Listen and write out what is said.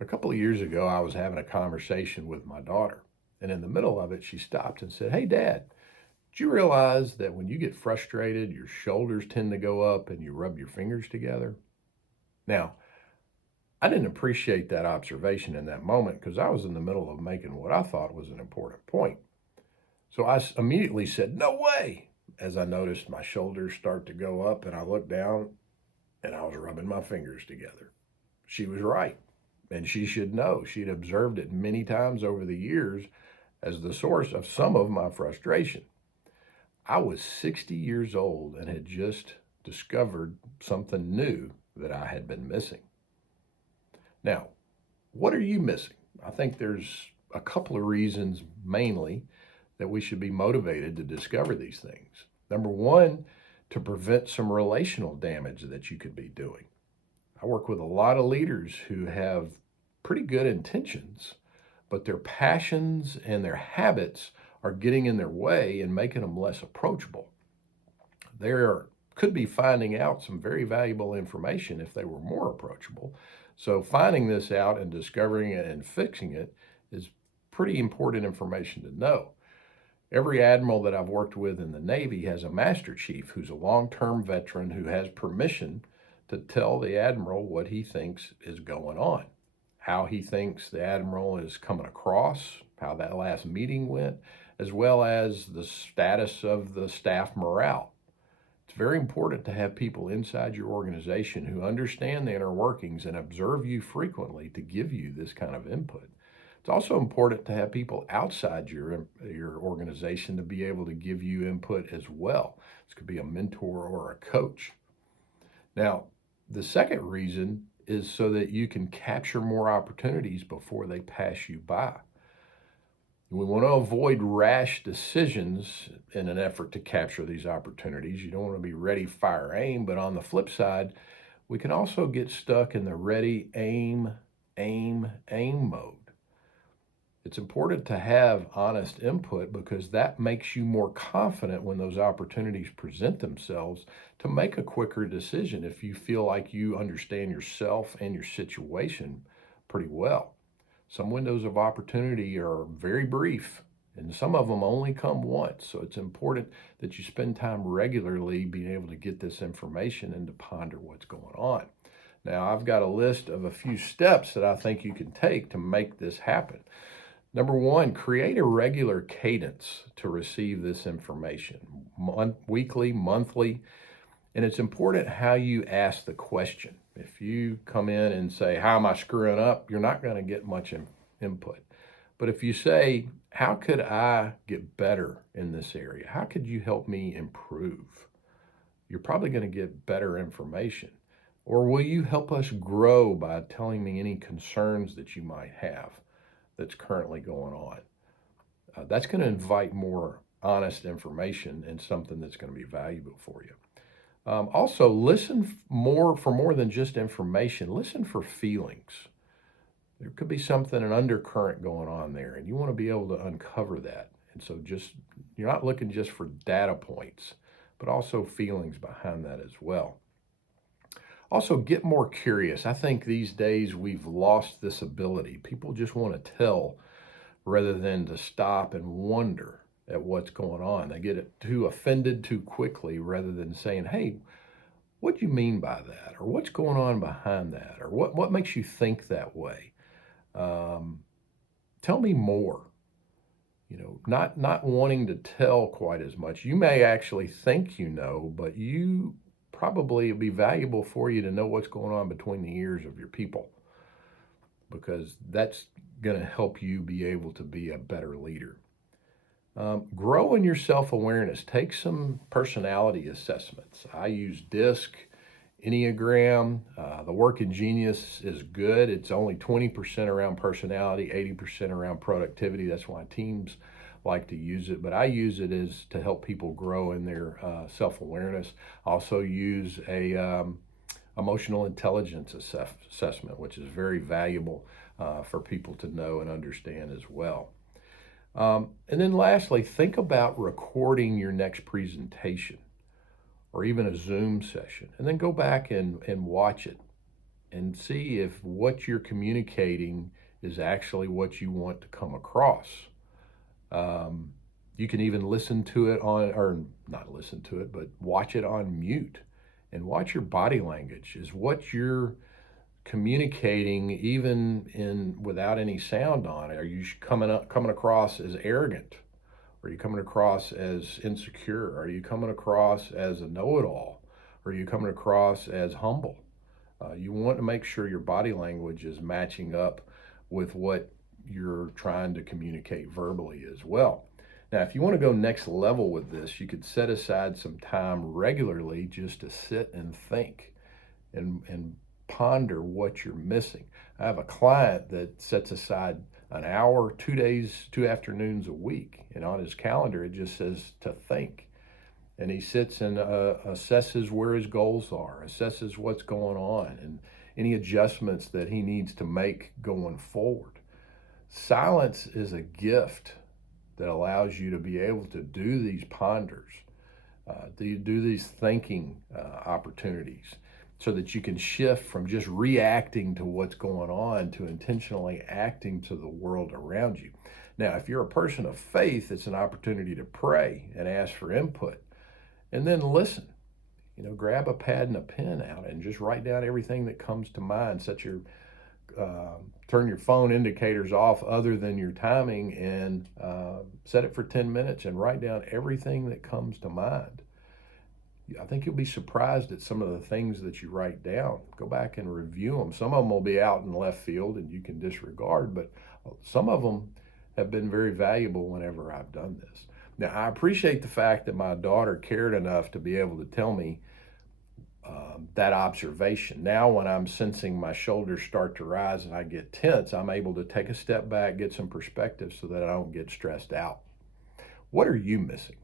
A couple of years ago, I was having a conversation with my daughter, and in the middle of it, she stopped and said, "Hey, Dad, did you realize that when you get frustrated, your shoulders tend to go up and you rub your fingers together?" Now, I didn't appreciate that observation in that moment because I was in the middle of making what I thought was an important point. So immediately said, "No way," as I noticed my shoulders start to go up and I looked down and I was rubbing my fingers together. She was right. And she should know. She'd observed it many times over the years as the source of some of my frustration. I was 60 years old and had just discovered something new that I had been missing. Now, what are you missing? I think there's a couple of reasons mainly that we should be motivated to discover these things. Number one, to prevent some relational damage that you could be doing. I work with a lot of leaders who have pretty good intentions, but their passions and their habits are getting in their way and making them less approachable. They could be finding out some very valuable information if they were more approachable. So finding this out and discovering it and fixing it is pretty important information to know. Every admiral that I've worked with in the Navy has a master chief who's a long-term veteran who has permission to tell the admiral what he thinks is going on, how he thinks the admiral is coming across, how that last meeting went, as well as the status of the staff morale. It's very important to have people inside your organization who understand the inner workings and observe you frequently to give you this kind of input. It's also important to have people outside your organization to be able to give you input as well. This could be a mentor or a coach. Now, the second reason is so that you can capture more opportunities before they pass you by. We want to avoid rash decisions in an effort to capture these opportunities. You don't want to be ready, fire, aim, but on the flip side, we can also get stuck in the ready, aim, aim mode. It's important to have honest input because that makes you more confident when those opportunities present themselves to make a quicker decision if you feel like you understand yourself and your situation pretty well. Some windows of opportunity are very brief and some of them only come once. So it's important that you spend time regularly being able to get this information and to ponder what's going on. Now, I've got a list of a few steps that I think you can take to make this happen. Number one, create a regular cadence to receive this information, weekly, monthly, and it's important how you ask the question. If you come in and say, "How am I screwing up?" you're not going to get much input. But if you say, "How could I get better in this area? How could you help me improve?" you're probably going to get better information. Or will you help us grow by telling me any concerns that you might have that's currently going on? That's going to invite more honest information and something that's going to be valuable for you. Also, listen more for more than just information. Listen for feelings. There could be something, an undercurrent going on there, and you want to be able to uncover that. And so you're not looking just for data points, but also feelings behind that as well. Also, get more curious. I think these days we've lost this ability. People just want to tell rather than to stop and wonder at what's going on. They get too offended too quickly rather than saying, "Hey, what do you mean by that?" Or "What's going on behind that?" Or what makes you think that way? Tell me more. Not wanting to tell quite as much. You may actually think you know, but you probably it'd be valuable for you to know what's going on between the ears of your people, because that's going to help you be able to be a better leader. Grow in your self-awareness. Take some personality assessments. I use DISC, Enneagram. The Work in Genius is good. It's only 20% around personality, 80% around productivity. That's why teams like to use it, but I use it as to help people grow in their self-awareness. Also use a emotional intelligence assessment, which is very valuable for people to know and understand as well. And then lastly, think about recording your next presentation or even a Zoom session, and then go back and watch it and see if what you're communicating is actually what you want to come across. Um, you can even listen to it on, or not listen to it, but watch it on mute and watch your body language. Is what you're communicating even in without any sound on it? Are you coming across as arrogant? Are you coming across as insecure? Are you coming across as a know-it-all? Are you coming across as humble? You want to make sure your body language is matching up with what you're trying to communicate verbally as well. Now, if you want to go next level with this, you could set aside some time regularly just to sit and think and ponder what you're missing. I have a client that sets aside an hour, 2 days, 2 afternoons a week, and on his calendar it just says to think. And he sits and assesses where his goals are, assesses what's going on, and any adjustments that he needs to make going forward. Silence is a gift that allows you to be able to do these ponders, do these thinking opportunities, so that you can shift from just reacting to what's going on to intentionally acting to the world around you. Now, if you're a person of faith, it's an opportunity to pray and ask for input and then listen. Grab a pad and a pen out and just write down everything that comes to mind. Turn your phone indicators off other than your timing, and set it for 10 minutes and write down everything that comes to mind. I think you'll be surprised at some of the things that you write down. Go back and review them. Some of them will be out in left field and you can disregard, but some of them have been very valuable whenever I've done this. Now, I appreciate the fact that my daughter cared enough to be able to tell me that observation. Now, when I'm sensing my shoulders start to rise and I get tense, I'm able to take a step back, get some perspective so that I don't get stressed out. What are you missing?